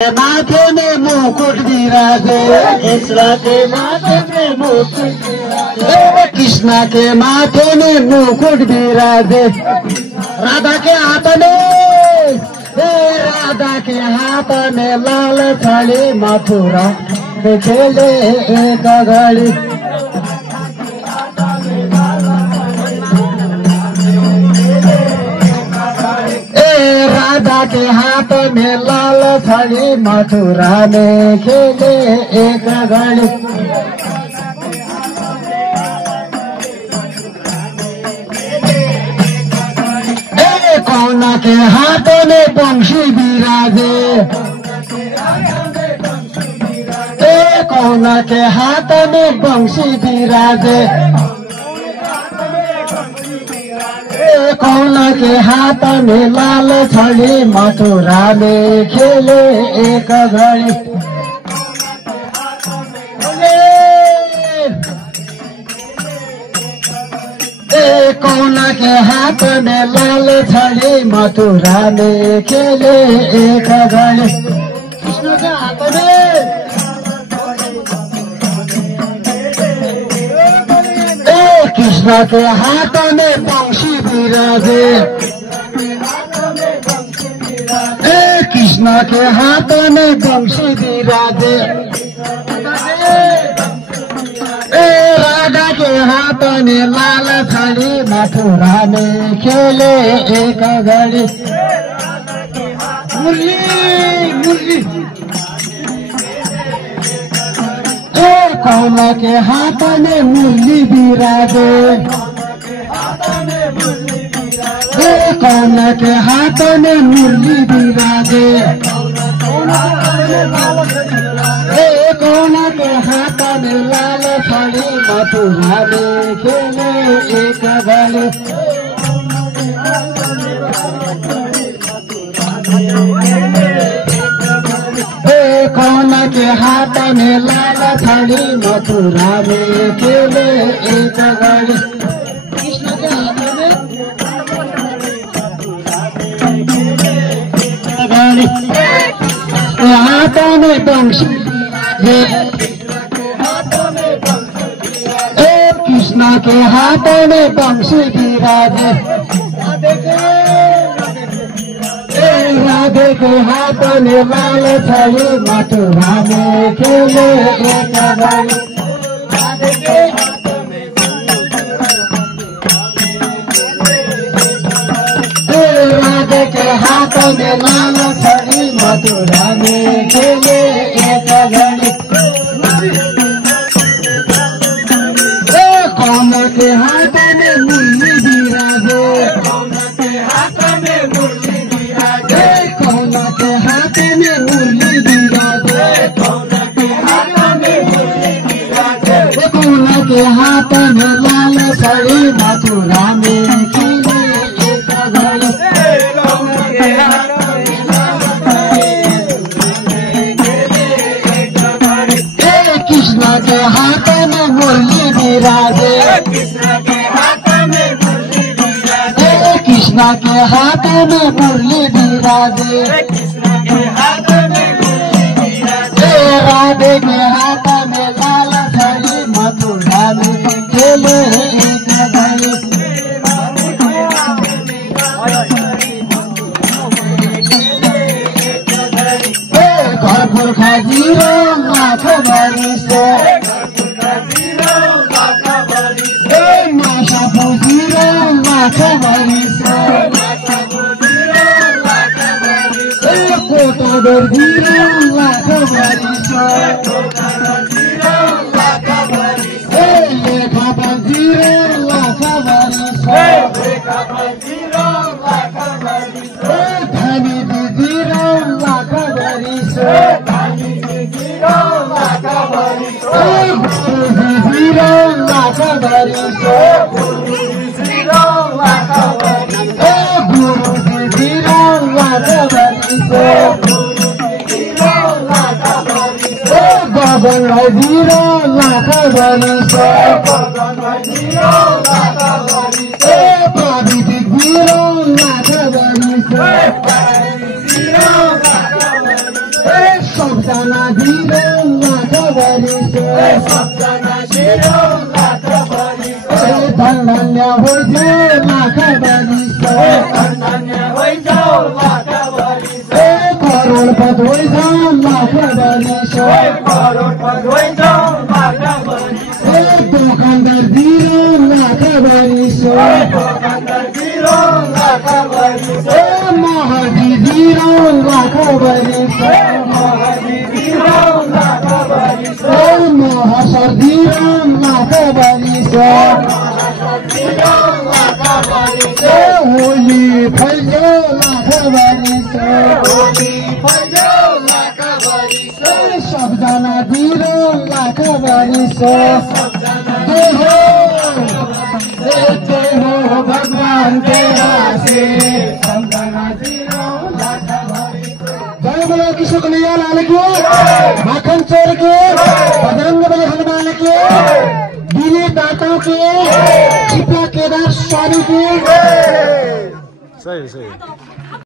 माथे में मुकुट विराजे, कृष्णा के माथे में मुकुट विराजे, कृष्णा के माथे में मुकुट विराजे, राधा के हाथ में, राधा के हाथ में लाल थाली मथुरा खेले एक घड़ी। राधा के हाथ में लाल थाली मथुरा में खेले एक घड़ी। कौन के हाथ में बंशी विराजे, कौन के हाथ में बंशी विराजे, कौन के हाथ में लाल छड़ी मथुरा में खेले एक घड़ी। कौन के हाथ में लाल छड़ी मथुरा में खेले एक घड़ी। कृष्ण के हाथ में, कृष्ण के हाथ में बंशी विराजे, कृष्ण के हाथ में बंशी विराजे, राधा के हाथ में लाल थाली मथुरा में खेले एक घड़ी। मुरली मुरली, कौन के हाथ में मुरली विराजे, कौन के हाथ में मुरली विराजे, कौन के हाथ में लाल छड़ी मथुरा में खेले एक घड़ी। कौन के हाथ में लाल छड़ी मथुरा में खेले एक घड़ी। कृष्ण के हाथ में हाथ में बंशी, कृष्ण के हाथ में बंशी विराजे, राधे के हाथ में लाल छड़ी मथुरा में खेले एक घड़ी। राधे के हाथ में लाल छड़ी मथुरा में खेले एक घड़ी। कौन के हाथ में मुरली विराजे, कौन के हाथ में मुरली विराजे, कौन के हाथ में मुरली विराजे, कौन के हाथ में मुरली विराजे, कौन के हाथ में लाल छड़ी मथुरा में खेले एक घड़ी। कौन के हाथ में लाल छड़ी, कृष्ण के हाथ में मुरली विराजे, कृष्णा के हाथ में मुरली विराजे, कृष्ण के हाथ में मुरली विराजे, कृष्णा के हाथ में मुरली विराजे, राधे के हाथ में लाल छड़ी मथुरा में खेले एक घड़ी। कर्पूर खजीरो लाख बरिसो, माशा फुजीरो लाख बरिसो, कोटा दर्जीरो लाख बरिसो, लेखा बजीरो लाख बरिसो, धनी दीजीरो लाख बरिसो, गुरु दीजीरो लाख बरिसो, गुरु दीजीरो लाख बरिसो, गगन दीरो लाख बरिसो, प्रविधि दीरो लाख बरिसो, सबजना जिरो लाख बरिस धन धन्य होइजाऊ लाख बरिस करोडपति होइजाऊ लाख बरिस दोकानदार जिरो लाख बरिस महदी जिरो लाख बरिस महसर जिरो लाख बरिस होली फल्यो लाख बरिस सबजना जिरो लाख बरिस देते हो भगवान तेरा से सबजना जिरो लाख बरिस जय बोलो किशोर कन्हैया लाल की माखन चोर के बजरंग बली हनुमान के दिलीप दाता के शिप्रा केदार स्वामी के सही